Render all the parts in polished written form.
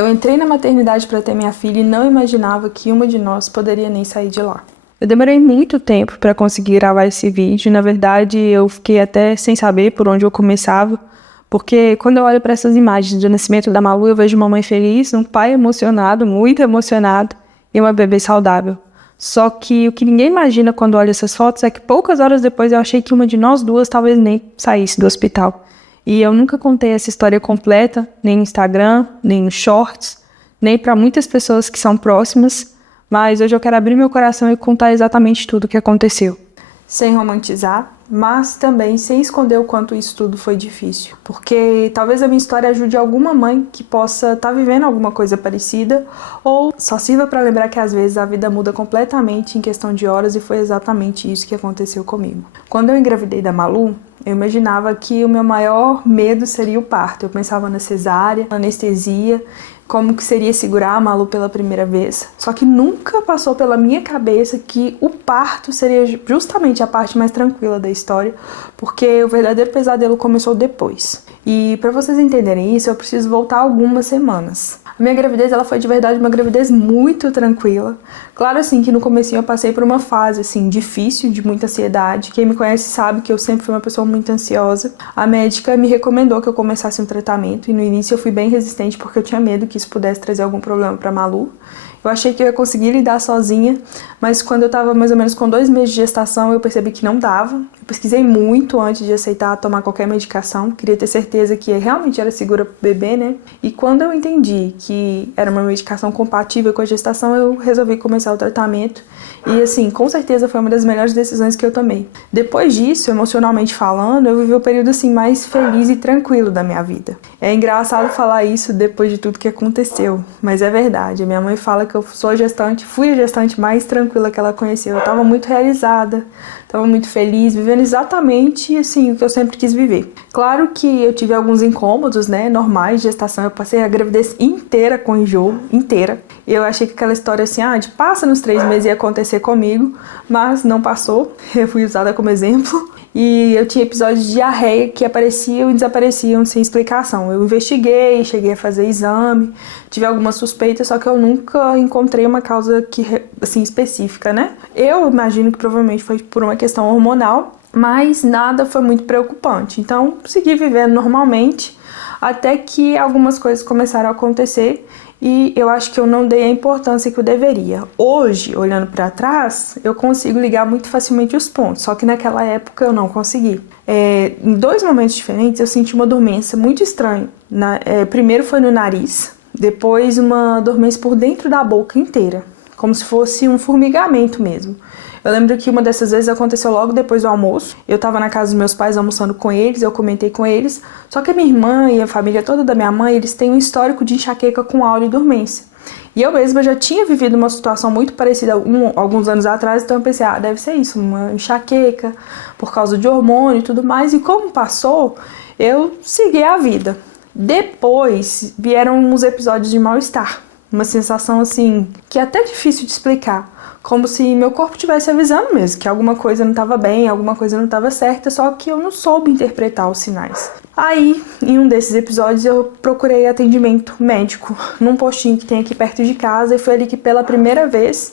Eu entrei na maternidade para ter minha filha e não imaginava que uma de nós poderia nem sair de lá. Eu demorei muito tempo para conseguir gravar esse vídeo. Na verdade, eu fiquei até sem saber por onde eu começava, porque quando eu olho para essas imagens do nascimento da Malu, eu vejo uma mãe feliz, um pai emocionado, muito emocionado, e uma bebê saudável. Só que o que ninguém imagina quando olha essas fotos é que poucas horas depois eu achei que uma de nós duas talvez nem saísse do hospital. E eu nunca contei essa história completa, nem no Instagram, nem nos shorts, nem para muitas pessoas que são próximas, mas hoje eu quero abrir meu coração e contar exatamente tudo o que aconteceu. Sem romantizar, mas também sem esconder o quanto isso tudo foi difícil. Porque talvez a minha história ajude alguma mãe que possa estar vivendo alguma coisa parecida, ou só sirva para lembrar que às vezes a vida muda completamente em questão de horas, e foi exatamente isso que aconteceu comigo. Quando eu engravidei da Malu, eu imaginava que o meu maior medo seria o parto. Eu pensava na cesárea, na anestesia, como que seria segurar a Malu pela primeira vez. Só que nunca passou pela minha cabeça que o parto seria justamente a parte mais tranquila da história, porque o verdadeiro pesadelo começou depois. E para vocês entenderem isso, eu preciso voltar algumas semanas. A minha gravidez, ela foi de verdade uma gravidez muito tranquila. Claro, assim, que no comecinho eu passei por uma fase, assim, difícil, de muita ansiedade. Quem me conhece sabe que eu sempre fui uma pessoa muito ansiosa. A médica me recomendou que eu começasse um tratamento, e no início eu fui bem resistente porque eu tinha medo que isso pudesse trazer algum problema para Malu. Eu achei que eu ia conseguir lidar sozinha, mas quando eu tava mais ou menos com 2 meses de gestação, eu percebi que não dava. Eu pesquisei muito antes de aceitar tomar qualquer medicação, queria ter certeza que realmente era segura pro bebê, né? E quando eu entendi que era uma medicação compatível com a gestação, eu resolvi começar o tratamento. E assim, com certeza foi uma das melhores decisões que eu tomei. Depois disso, emocionalmente falando, eu vivi o período assim mais feliz e tranquilo da minha vida. É engraçado falar isso depois de tudo que aconteceu, mas é verdade. A minha mãe fala que eu sou a gestante, fui a gestante mais tranquila que ela conheceu. Eu tava muito realizada, tava muito feliz, vivendo exatamente assim o que eu sempre quis viver. Claro que eu tive alguns incômodos, né, normais de gestação. Eu passei a gravidez inteira com enjoo, inteira. E eu achei que aquela história assim, de passa nos 3 meses ia acontecer comigo, mas não passou. Eu fui usada como exemplo. E eu tinha episódios de diarreia que apareciam e desapareciam sem explicação. Eu investiguei, cheguei a fazer exame, tive algumas suspeitas, só que eu nunca encontrei uma causa assim, específica, né? Eu imagino que provavelmente foi por uma questão hormonal, mas nada foi muito preocupante. Então, segui vivendo normalmente, até que algumas coisas começaram a acontecer e eu acho que eu não dei a importância que eu deveria. Hoje, olhando para trás, eu consigo ligar muito facilmente os pontos, só que naquela época eu não consegui. Em 2 momentos diferentes eu senti uma dormência muito estranha. Primeiro foi no nariz, depois uma dormência por dentro da boca inteira, como se fosse um formigamento mesmo. Eu lembro que uma dessas vezes aconteceu logo depois do almoço. Eu tava na casa dos meus pais almoçando com eles, eu comentei com eles. Só que a minha irmã e a família toda da minha mãe, eles têm um histórico de enxaqueca com aura e dormência. E eu mesma já tinha vivido uma situação muito parecida alguns anos atrás, então eu pensei, deve ser isso, uma enxaqueca por causa de hormônio e tudo mais. E como passou, eu segui a vida. Depois vieram uns episódios de mal-estar. Uma sensação assim, que é até difícil de explicar. Como se meu corpo estivesse avisando mesmo que alguma coisa não estava bem, alguma coisa não estava certa, só que eu não soube interpretar os sinais. Aí, em um desses episódios, eu procurei atendimento médico num postinho que tem aqui perto de casa, e foi ali que pela primeira vez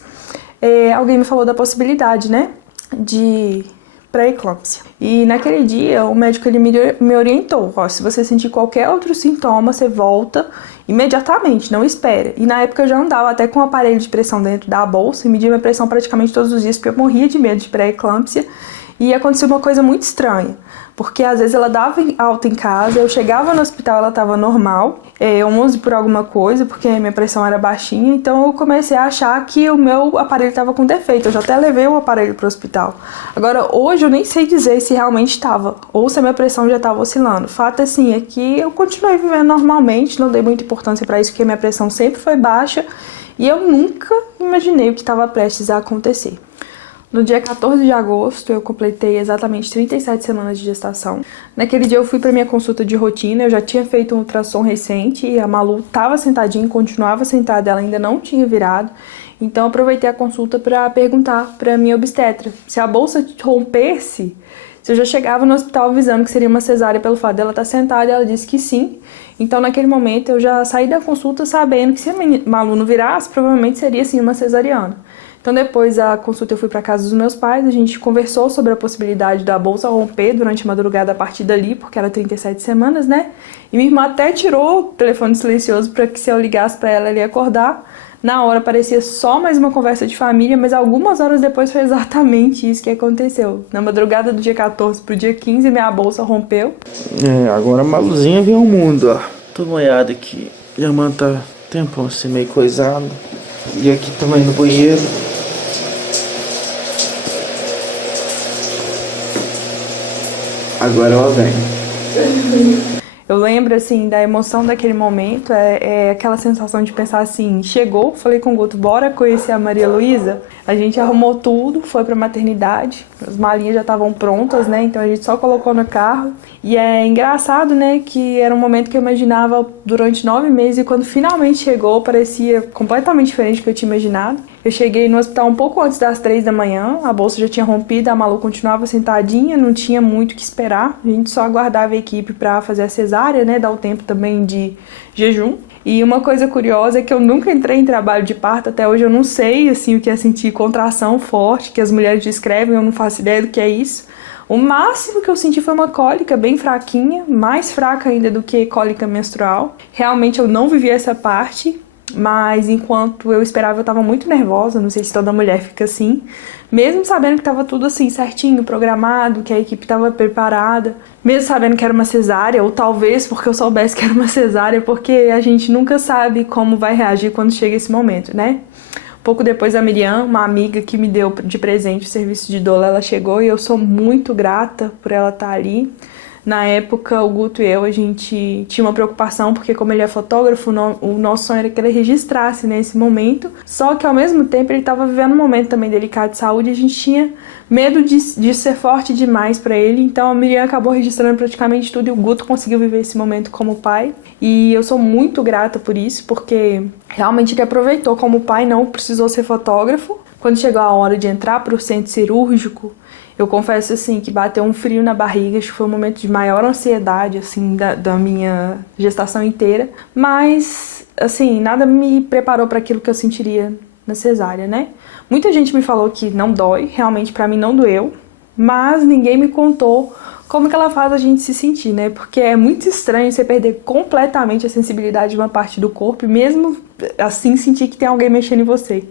alguém me falou da possibilidade, né, de pré-eclâmpsia. E naquele dia o médico ele me orientou, se você sentir qualquer outro sintoma, você volta imediatamente, não espera. E na época eu já andava até com um aparelho de pressão dentro da bolsa e media minha pressão praticamente todos os dias, porque eu morria de medo de pré-eclâmpsia. E aconteceu uma coisa muito estranha, porque às vezes ela dava alta em casa, eu chegava no hospital, ela estava normal, 11 por alguma coisa, porque minha pressão era baixinha, então eu comecei a achar que o meu aparelho estava com defeito, eu já até levei o aparelho para o hospital. Agora, hoje eu nem sei dizer se realmente estava, ou se a minha pressão já estava oscilando. O fato assim, é que eu continuei vivendo normalmente, não dei muita importância para isso, porque minha pressão sempre foi baixa, e eu nunca imaginei o que estava prestes a acontecer. No dia 14 de agosto, eu completei exatamente 37 semanas de gestação. Naquele dia eu fui para minha consulta de rotina, eu já tinha feito um ultrassom recente e a Malu estava sentadinha, continuava sentada, ela ainda não tinha virado. Então eu aproveitei a consulta para perguntar para minha obstetra se a bolsa rompesse, se eu já chegava no hospital avisando que seria uma cesárea pelo fato dela estar sentada, e ela disse que sim. Então, naquele momento, eu já saí da consulta sabendo que se a Malu não virasse, provavelmente seria, sim, uma cesariana. Então, depois da consulta, eu fui para casa dos meus pais, a gente conversou sobre a possibilidade da bolsa romper durante a madrugada a partir dali, porque era 37 semanas, né? E minha irmã até tirou o telefone silencioso para que se eu ligasse para ela, ela ia acordar. Na hora parecia só mais uma conversa de família, mas algumas horas depois foi exatamente isso que aconteceu. Na madrugada do dia 14 pro dia 15, minha bolsa rompeu. Agora a Maluzinha veio ao mundo, ó. Tô molhada aqui. Minha irmã tá tempão assim, meio coisada. E aqui também no banheiro. Agora ela vem. Eu lembro, assim, da emoção daquele momento, é aquela sensação de pensar assim, chegou, falei com o Guto, bora conhecer a Maria Luísa? A gente arrumou tudo, foi pra maternidade, as malinhas já estavam prontas, né, então a gente só colocou no carro. E é engraçado, né, que era um momento que eu imaginava durante 9 meses e quando finalmente chegou, parecia completamente diferente do que eu tinha imaginado. Eu cheguei no hospital um pouco antes das 3 da manhã, a bolsa já tinha rompido, a Malu continuava sentadinha, não tinha muito o que esperar. A gente só aguardava a equipe para fazer a cesárea, né, dar o tempo também de jejum. E uma coisa curiosa é que eu nunca entrei em trabalho de parto, até hoje eu não sei, assim, o que é sentir contração forte, que as mulheres descrevem, eu não faço ideia do que é isso. O máximo que eu senti foi uma cólica bem fraquinha, mais fraca ainda do que cólica menstrual. Realmente eu não vivi essa parte. Mas enquanto eu esperava, eu tava muito nervosa, não sei se toda mulher fica assim. Mesmo sabendo que tava tudo assim, certinho, programado, que a equipe tava preparada. Mesmo sabendo que era uma cesárea, ou talvez porque eu soubesse que era uma cesárea, porque a gente nunca sabe como vai reagir quando chega esse momento, né? Pouco depois a Miriam, uma amiga que me deu de presente o serviço de doula, ela chegou e eu sou muito grata por ela estar ali. Na época, o Guto e eu, a gente tinha uma preocupação, porque como ele é fotógrafo, o nosso sonho era que ele registrasse nesse momento. Só que, ao mesmo tempo, ele estava vivendo um momento também delicado de saúde e a gente tinha medo de ser forte demais para ele. Então, a Miriam acabou registrando praticamente tudo e o Guto conseguiu viver esse momento como pai. E eu sou muito grata por isso, porque realmente ele aproveitou como pai, não precisou ser fotógrafo. Quando chegou a hora de entrar para o centro cirúrgico, eu confesso, assim, que bateu um frio na barriga, acho que foi um momento de maior ansiedade, assim, da minha gestação inteira. Mas, assim, nada me preparou para aquilo que eu sentiria na cesárea, né? Muita gente me falou que não dói, realmente pra mim não doeu, mas ninguém me contou como que ela faz a gente se sentir, né? Porque é muito estranho você perder completamente a sensibilidade de uma parte do corpo e mesmo assim sentir que tem alguém mexendo em você.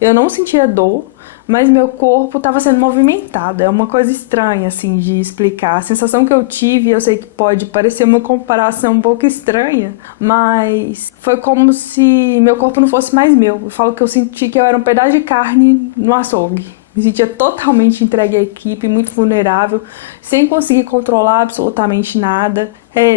Eu não sentia dor, mas meu corpo estava sendo movimentado. É uma coisa estranha, assim, de explicar. A sensação que eu tive, eu sei que pode parecer uma comparação um pouco estranha, mas foi como se meu corpo não fosse mais meu. Eu falo que eu senti que eu era um pedaço de carne no açougue. Me sentia totalmente entregue à equipe, muito vulnerável, sem conseguir controlar absolutamente nada.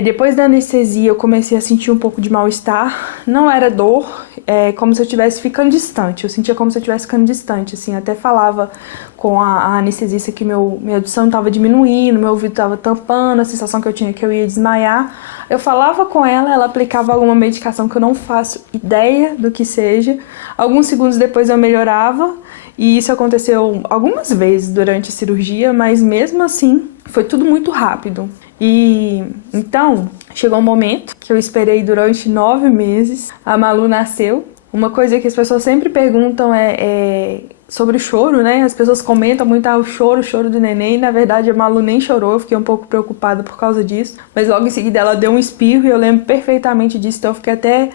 Depois da anestesia, eu comecei a sentir um pouco de mal-estar. Não era dor, como se eu estivesse ficando distante. Eu sentia como se eu estivesse ficando distante, assim. Até falava com a anestesista que minha audição estava diminuindo, meu ouvido estava tampando, a sensação que eu tinha que eu ia desmaiar. Eu falava com ela, ela aplicava alguma medicação que eu não faço ideia do que seja. Alguns segundos depois eu melhorava. E isso aconteceu algumas vezes durante a cirurgia, mas mesmo assim foi tudo muito rápido. E então chegou um momento que eu esperei durante 9 meses, a Malu nasceu. Uma coisa que as pessoas sempre perguntam é sobre o choro, né? As pessoas comentam muito o choro do neném. Na verdade, a Malu nem chorou, eu fiquei um pouco preocupada por causa disso. Mas logo em seguida ela deu um espirro e eu lembro perfeitamente disso, então eu fiquei até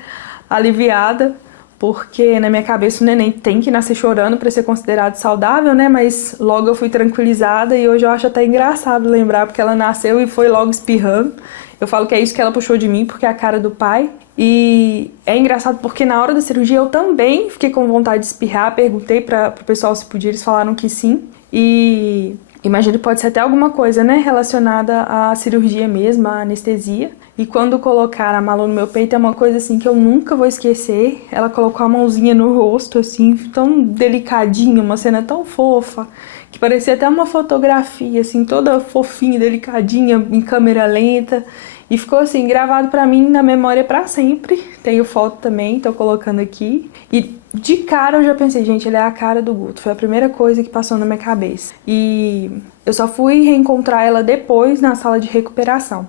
aliviada. Porque na minha cabeça o neném tem que nascer chorando para ser considerado saudável, né? Mas logo eu fui tranquilizada e hoje eu acho até engraçado lembrar, porque ela nasceu e foi logo espirrando. Eu falo que é isso que ela puxou de mim, porque é a cara do pai. E é engraçado porque na hora da cirurgia eu também fiquei com vontade de espirrar, perguntei para o pessoal se podia, eles falaram que sim. E imagino que pode ser até alguma coisa, né, relacionada à cirurgia mesmo, à anestesia. E quando colocaram a Malu no meu peito é uma coisa assim que eu nunca vou esquecer. Ela colocou a mãozinha no rosto, assim, tão delicadinha, uma cena tão fofa, que parecia até uma fotografia, assim, toda fofinha, delicadinha, em câmera lenta. E ficou assim, gravado pra mim na memória pra sempre. Tenho foto também, tô colocando aqui. E de cara eu já pensei, gente, ele é a cara do Guto. Foi a primeira coisa que passou na minha cabeça. E eu só fui reencontrar ela depois na sala de recuperação.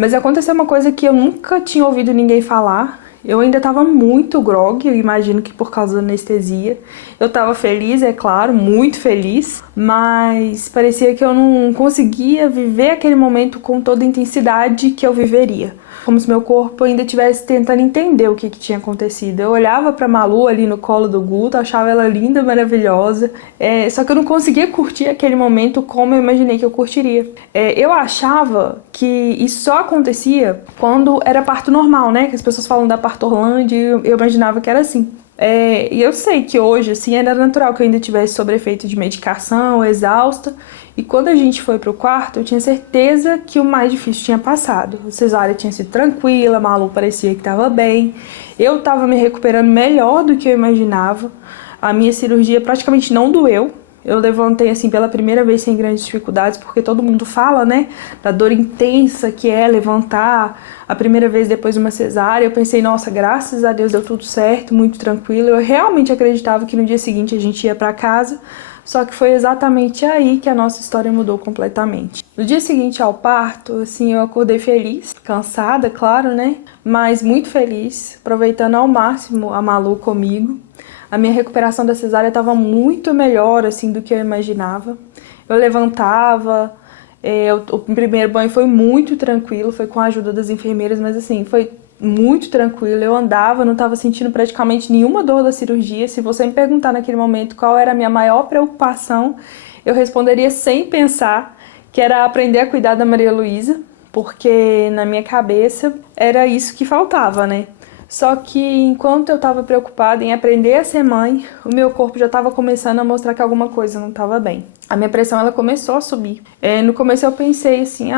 Mas aconteceu uma coisa que eu nunca tinha ouvido ninguém falar. Eu ainda tava muito grogue, eu imagino que por causa da anestesia. Eu tava feliz, é claro, muito feliz, mas parecia que eu não conseguia viver aquele momento com toda a intensidade que eu viveria. Como se meu corpo ainda estivesse tentando entender o que tinha acontecido. Eu olhava pra Malu ali no colo do Guto, achava ela linda, maravilhosa, só que eu não conseguia curtir aquele momento como eu imaginei que eu curtiria. Eu achava que isso só acontecia quando era parto normal, né? Que as pessoas falam da partorlândia e eu imaginava que era assim. E eu sei que hoje, assim, era natural que eu ainda tivesse sobre efeito de medicação, exausta. E quando a gente foi pro quarto, eu tinha certeza que o mais difícil tinha passado. A cesárea tinha sido tranquila, a Malu parecia que tava bem. Eu tava me recuperando melhor do que eu imaginava. A minha cirurgia praticamente não doeu. Eu levantei, assim, pela primeira vez sem grandes dificuldades, porque todo mundo fala, né, da dor intensa que é levantar a primeira vez depois de uma cesárea. Eu pensei, nossa, graças a Deus deu tudo certo, muito tranquilo. Eu realmente acreditava que no dia seguinte a gente ia pra casa, só que foi exatamente aí que a nossa história mudou completamente. No dia seguinte ao parto, assim, eu acordei feliz, cansada, claro, né, mas muito feliz, aproveitando ao máximo a Malu comigo. A minha recuperação da cesárea estava muito melhor, assim, do que eu imaginava. Eu levantava, o primeiro banho foi muito tranquilo, foi com a ajuda das enfermeiras, mas assim, foi muito tranquilo. Eu andava, não estava sentindo praticamente nenhuma dor da cirurgia. Se você me perguntar naquele momento qual era a minha maior preocupação, eu responderia sem pensar que era aprender a cuidar da Maria Luísa, porque na minha cabeça era isso que faltava, né? Só que enquanto eu estava preocupada em aprender a ser mãe, o meu corpo já estava começando a mostrar que alguma coisa não estava bem. A minha pressão ela começou a subir. No começo eu pensei assim,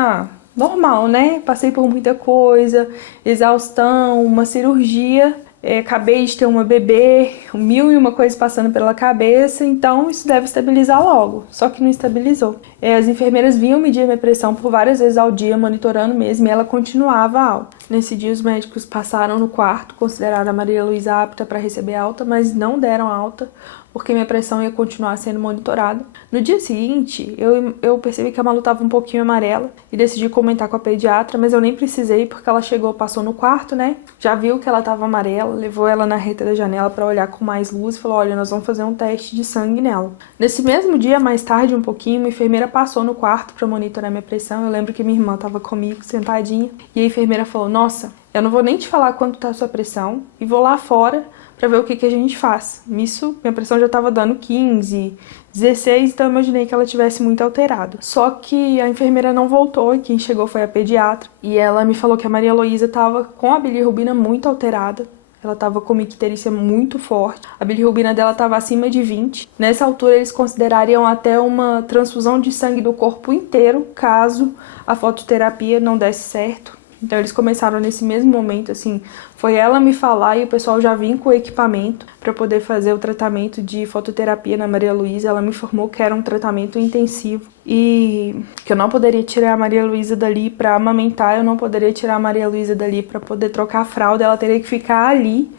normal, né? Passei por muita coisa, exaustão, uma cirurgia, acabei de ter uma bebê, 1001 coisas passando pela cabeça, então isso deve estabilizar logo. Só que não estabilizou. As enfermeiras vinham medir minha pressão por várias vezes ao dia, monitorando mesmo, e ela continuava alta. Nesse dia os médicos passaram no quarto, consideraram a Maria Luísa apta para receber alta, mas não deram alta, porque minha pressão ia continuar sendo monitorada. No dia seguinte, eu percebi que a Malu estava um pouquinho amarela e decidi comentar com a pediatra, mas eu nem precisei, porque ela chegou, passou no quarto, né? Já viu que ela estava amarela, levou ela na reta da janela para olhar com mais luz e falou, olha, nós vamos fazer um teste de sangue nela. Nesse mesmo dia, mais tarde um pouquinho, uma enfermeira passou no quarto para monitorar minha pressão. Eu lembro que minha irmã estava comigo, sentadinha, e a enfermeira falou, nossa, eu não vou nem te falar quanto tá a sua pressão e vou lá fora para ver o que a gente faz. Nisso, minha pressão já estava dando 15, 16, então eu imaginei que ela tivesse muito alterado. Só que a enfermeira não voltou e quem chegou foi a pediatra. E ela me falou que a Maria Luísa estava com a bilirrubina muito alterada. Ela estava com uma icterícia muito forte. A bilirrubina dela estava acima de 20. Nessa altura, eles considerariam até uma transfusão de sangue do corpo inteiro, caso a fototerapia não desse certo. Então eles começaram nesse mesmo momento, assim, foi ela me falar e o pessoal já vinha com o equipamento para poder fazer o tratamento de fototerapia na Maria Luísa. Ela me informou que era um tratamento intensivo e que eu não poderia tirar a Maria Luísa dali para amamentar, eu não poderia tirar a Maria Luísa dali para poder trocar a fralda, ela teria que ficar ali.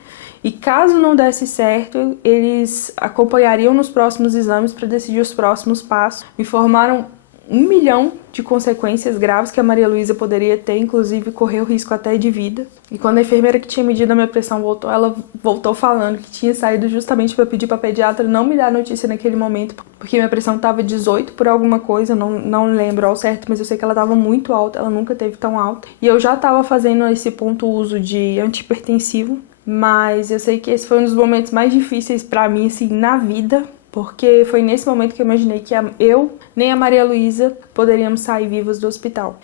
E caso não desse certo, eles acompanhariam nos próximos exames para decidir os próximos passos. Me informaram 1 milhão de consequências graves que a Maria Luísa poderia ter, inclusive correr o risco até de vida. E quando a enfermeira que tinha medido a minha pressão voltou, ela voltou falando que tinha saído justamente para pedir para a pediatra não me dar notícia naquele momento, porque minha pressão estava 18 por alguma coisa, não lembro ao certo, mas eu sei que ela estava muito alta, ela nunca teve tão alta. E eu já estava fazendo esse ponto uso de antihipertensivo, mas eu sei que esse foi um dos momentos mais difíceis para mim, assim, na vida, porque foi nesse momento que eu imaginei que eu nem a Maria Luísa poderíamos sair vivas do hospital.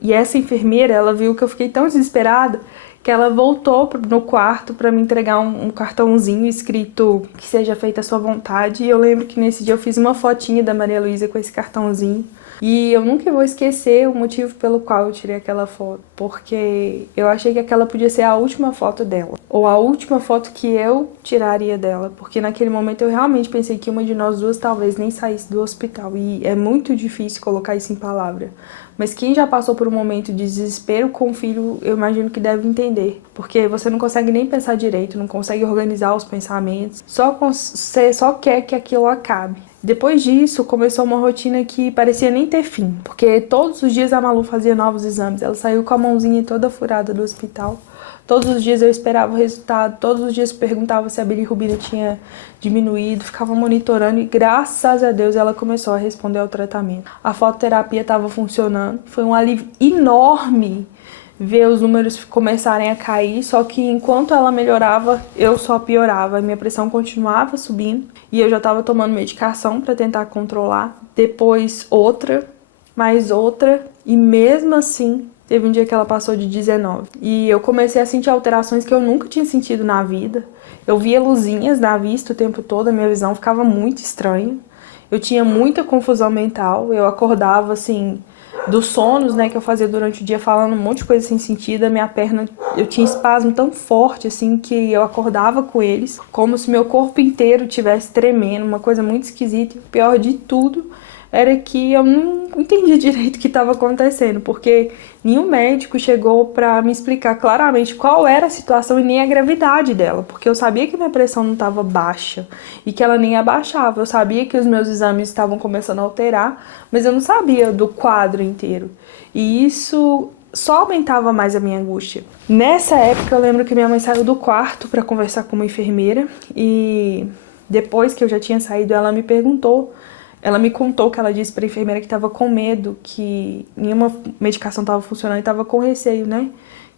E essa enfermeira, ela viu que eu fiquei tão desesperada que ela voltou no quarto para me entregar um cartãozinho escrito que seja feita a sua vontade. E eu lembro que nesse dia eu fiz uma fotinha da Maria Luísa com esse cartãozinho. E eu nunca vou esquecer o motivo pelo qual eu tirei aquela foto, porque eu achei que aquela podia ser a última foto dela, ou a última foto que eu tiraria dela, porque naquele momento eu realmente pensei que uma de nós duas talvez nem saísse do hospital, e é muito difícil colocar isso em palavra. Mas quem já passou por um momento de desespero com o filho, eu imagino que deve entender, porque você não consegue nem pensar direito, não consegue organizar os pensamentos, você só quer que aquilo acabe. Depois disso, começou uma rotina que parecia nem ter fim, porque todos os dias a Malu fazia novos exames. Ela saiu com a mãozinha toda furada do hospital. Todos os dias eu esperava o resultado, todos os dias perguntava se a bilirrubina tinha diminuído, ficava monitorando e graças a Deus ela começou a responder ao tratamento. A fototerapia estava funcionando, foi um alívio enorme ver os números começarem a cair, só que enquanto ela melhorava, eu só piorava. Minha pressão continuava subindo e eu já estava tomando medicação para tentar controlar. Depois outra, mais outra e mesmo assim teve um dia que ela passou de 19. E eu comecei a sentir alterações que eu nunca tinha sentido na vida. Eu via luzinhas na vista o tempo todo, a minha visão ficava muito estranha. Eu tinha muita confusão mental, eu acordava assim dos sonos, né, que eu fazia durante o dia falando um monte de coisa sem sentido. A minha perna, eu tinha espasmo tão forte assim que eu acordava com eles, como se meu corpo inteiro estivesse tremendo, uma coisa muito esquisita. E o pior de tudo era que eu não entendi direito o que estava acontecendo, porque nenhum médico chegou para me explicar claramente qual era a situação e nem a gravidade dela, porque eu sabia que minha pressão não estava baixa e que ela nem abaixava. Eu sabia que os meus exames estavam começando a alterar, mas eu não sabia do quadro inteiro. E isso só aumentava mais a minha angústia. Nessa época eu lembro que minha mãe saiu do quarto para conversar com uma enfermeira e depois que eu já tinha saído, ela me contou que ela disse para a enfermeira que estava com medo, que nenhuma medicação estava funcionando e estava com receio, né?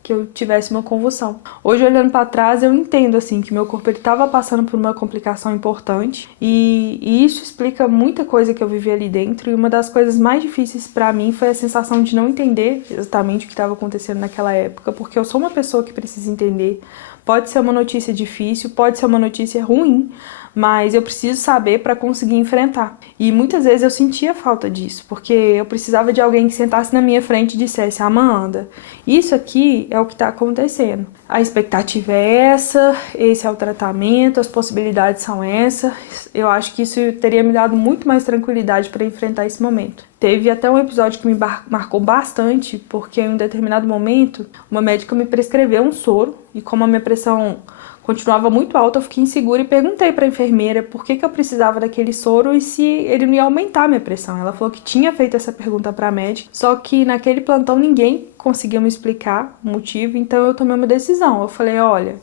Que eu tivesse uma convulsão. Hoje, olhando para trás, eu entendo, assim, que meu corpo estava passando por uma complicação importante e isso explica muita coisa que eu vivi ali dentro. E uma das coisas mais difíceis para mim foi a sensação de não entender exatamente o que estava acontecendo naquela época, porque eu sou uma pessoa que precisa entender. Pode ser uma notícia difícil, pode ser uma notícia ruim, mas eu preciso saber para conseguir enfrentar. E muitas vezes eu sentia falta disso, porque eu precisava de alguém que sentasse na minha frente e dissesse: Amanda, isso aqui é o que está acontecendo. A expectativa é essa, esse é o tratamento, as possibilidades são essas. Eu acho que isso teria me dado muito mais tranquilidade para enfrentar esse momento. Teve até um episódio que me marcou bastante, porque em um determinado momento, uma médica me prescreveu um soro, e como a minha pressão continuava muito alta, eu fiquei insegura e perguntei para a enfermeira por que eu precisava daquele soro e se ele não ia aumentar a minha pressão. Ela falou que tinha feito essa pergunta para a médica, só que naquele plantão ninguém conseguia me explicar o motivo, então eu tomei uma decisão. Eu falei: olha,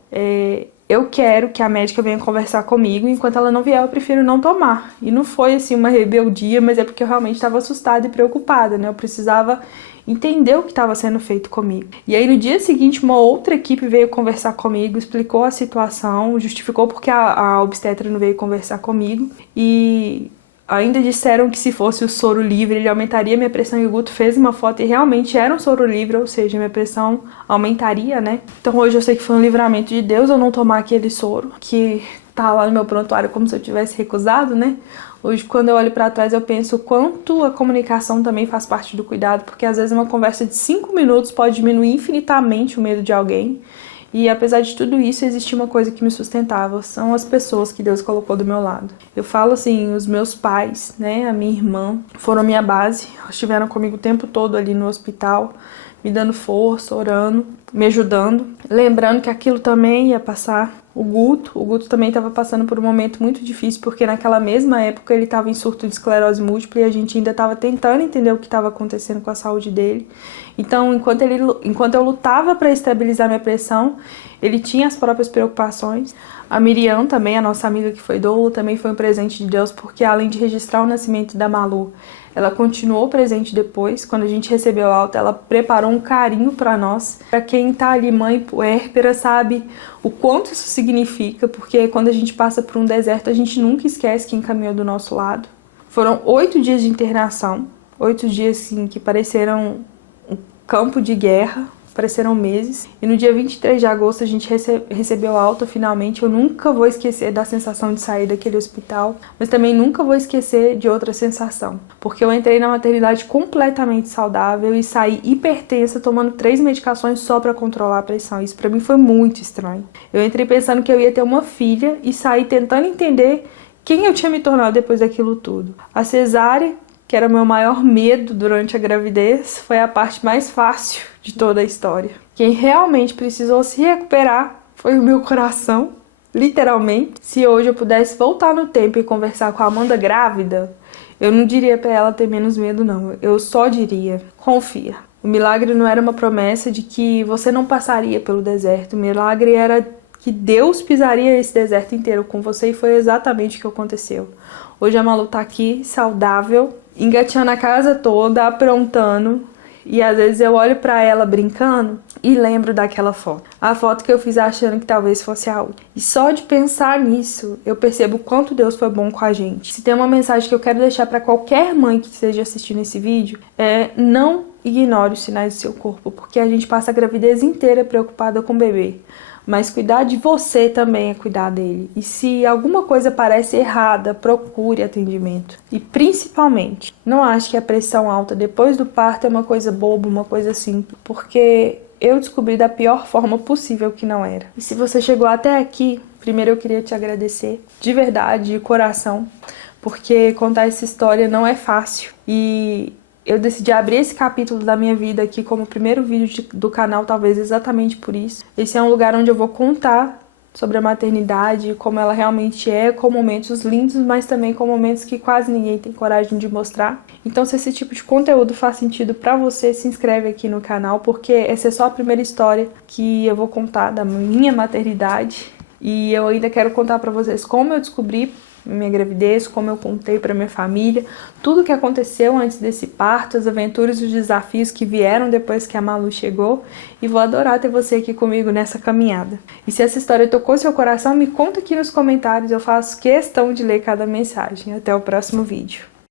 eu quero que a médica venha conversar comigo, enquanto ela não vier eu prefiro não tomar. E não foi assim uma rebeldia, mas é porque eu realmente estava assustada e preocupada, né? Eu precisava entender o que estava sendo feito comigo. E aí no dia seguinte uma outra equipe veio conversar comigo, explicou a situação, justificou porque a obstetra não veio conversar comigo e ainda disseram que se fosse o soro livre ele aumentaria minha pressão, e o Guto fez uma foto e realmente era um soro livre, ou seja, minha pressão aumentaria, né? Então hoje eu sei que foi um livramento de Deus eu não tomar aquele soro que tá lá no meu prontuário como se eu tivesse recusado, né? Hoje, quando eu olho para trás, eu penso o quanto a comunicação também faz parte do cuidado, porque às vezes uma conversa de 5 minutos pode diminuir infinitamente o medo de alguém. E apesar de tudo isso, existia uma coisa que me sustentava, são as pessoas que Deus colocou do meu lado. Eu falo assim, os meus pais, né, a minha irmã, foram a minha base, eles estiveram comigo o tempo todo ali no hospital, me dando força, orando, me ajudando, lembrando que aquilo também ia passar. O Guto também estava passando por um momento muito difícil, porque naquela mesma época ele estava em surto de esclerose múltipla e a gente ainda estava tentando entender o que estava acontecendo com a saúde dele. Então, enquanto eu lutava para estabilizar minha pressão, ele tinha as próprias preocupações. A Miriam também, a nossa amiga que foi doula, também foi um presente de Deus, porque além de registrar o nascimento da Malu, ela continuou presente depois. Quando a gente recebeu a alta, ela preparou um carinho para nós. Para quem tá ali mãe puérpera sabe o quanto isso significa, porque quando a gente passa por um deserto, a gente nunca esquece quem caminhou do nosso lado. Foram 8 dias de internação, 8 dias assim, que pareceram um campo de guerra, pareceram meses. E no dia 23 de agosto a gente recebeu alta finalmente. Eu nunca vou esquecer da sensação de sair daquele hospital, mas também nunca vou esquecer de outra sensação, porque eu entrei na maternidade completamente saudável e saí hipertensa, tomando 3 medicações só para controlar a pressão. Isso para mim foi muito estranho. Eu entrei pensando que eu ia ter uma filha e saí tentando entender quem eu tinha me tornado depois daquilo tudo. A cesárea, que era o meu maior medo durante a gravidez, foi a parte mais fácil de toda a história. Quem realmente precisou se recuperar foi o meu coração literalmente. Se hoje eu pudesse voltar no tempo e conversar com a Amanda grávida, eu não diria pra ela ter menos medo, não. Eu só diria, confia. O milagre não era uma promessa de que você não passaria pelo deserto. O milagre era que Deus pisaria esse deserto inteiro com você, e foi exatamente o que aconteceu. Hoje a Malu tá aqui, saudável, engateando a casa toda, aprontando, e às vezes eu olho pra ela brincando e lembro daquela foto. A foto que eu fiz achando que talvez fosse a última. E só de pensar nisso, eu percebo o quanto Deus foi bom com a gente. Se tem uma mensagem que eu quero deixar pra qualquer mãe que esteja assistindo esse vídeo, é não ignore os sinais do seu corpo, porque a gente passa a gravidez inteira preocupada com o bebê. Mas cuidar de você também é cuidar dele. E se alguma coisa parece errada, procure atendimento. E principalmente, não ache que a pressão alta depois do parto é uma coisa boba, uma coisa simples. Porque eu descobri da pior forma possível que não era. E se você chegou até aqui, primeiro eu queria te agradecer, de verdade, de coração. Porque contar essa história não é fácil. E eu decidi abrir esse capítulo da minha vida aqui como o primeiro vídeo do canal, talvez exatamente por isso. Esse é um lugar onde eu vou contar sobre a maternidade, como ela realmente é, com momentos lindos, mas também com momentos que quase ninguém tem coragem de mostrar. Então, se esse tipo de conteúdo faz sentido pra você, se inscreve aqui no canal, porque essa é só a primeira história que eu vou contar da minha maternidade. E eu ainda quero contar pra vocês como eu descobri minha gravidez, como eu contei pra minha família, tudo que aconteceu antes desse parto, as aventuras e os desafios que vieram depois que a Malu chegou, e vou adorar ter você aqui comigo nessa caminhada. E se essa história tocou seu coração, me conta aqui nos comentários, eu faço questão de ler cada mensagem. Até o próximo vídeo.